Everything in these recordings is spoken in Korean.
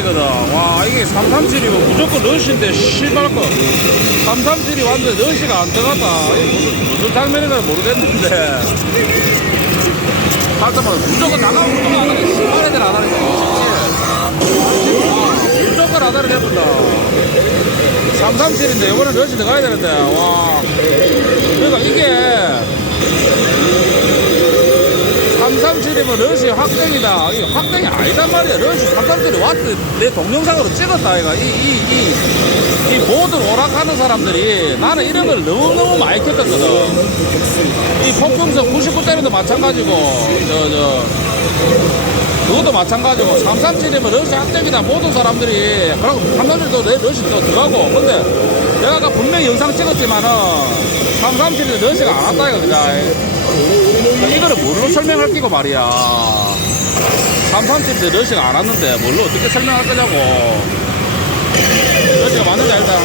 차이거든. 와, 이게 337이면 무조건 러시인데, 씨발거. 337이 완전 러시가 안 들어갔다. 이게 무슨, 무슨 장면인가 모르겠는데. 하여튼 무조건 나가면 무조건 안 하네. 씨발 애들 안 하니까. 무조건 안 하는 해본다. 337인데, 이번엔 러시 들어가야 되는데, 와. 그러니까 이게, 337이면 러시 확정이다. 확정이 아니단 말이야. 러시 337이 왔대. 내 동영상으로 찍었다. 이가 이, 이, 이, 이 보드 오락하는 사람들이 나는 이런 걸 너무너무 많이 겪었거든. 이 폭풍선 99짜리도 마찬가지고, 저, 저, 그것도 마찬가지고 337이면 러시 확정이다. 모든 사람들이, 그러고 337도 내 러시 또 들어가고. 근데 내가 아까 분명히 영상 찍었지만은 337이 러시가 안 왔다 이거 그냥. 이거를 뭘로 설명할 끼고 말이야. 337때 러시가 안 왔는데 뭘로 어떻게 설명할 거냐고. 러시가 맞는지 일단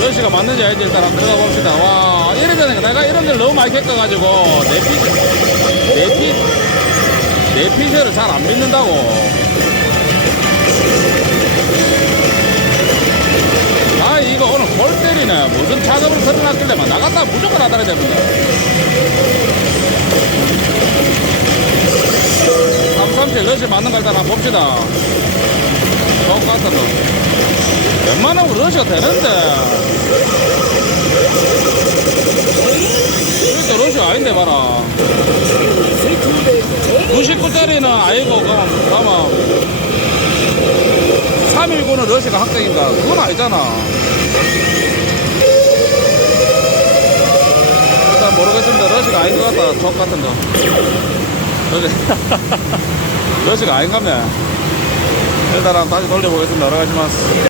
러시가 맞는지 알지 일단 한번 들어가 봅시다. 와 이러면 내가 이런 걸 너무 많이 겪어가지고 내 피, 내 피, 내 피셜을 잘안 믿는다고. 작업을 설어놨길래 막 나갔다 무조건 하다야 됩니다. 337 러시 맞는 거 일단 한번 봅시다. 똑같다, 너. 웬만하면 러시가 되는데. 또 러시가 아닌데, 봐라. 99짜리는 아니고, 그럼, 가만. 319는 러시가 확정인가? 그건 아니잖아. 일단 러시가 아닌 것 같다. 족 같은 거. 러시, 러시가 아닌가면 일단 한번 다시 돌려보겠습니다. 여러 가지 마스.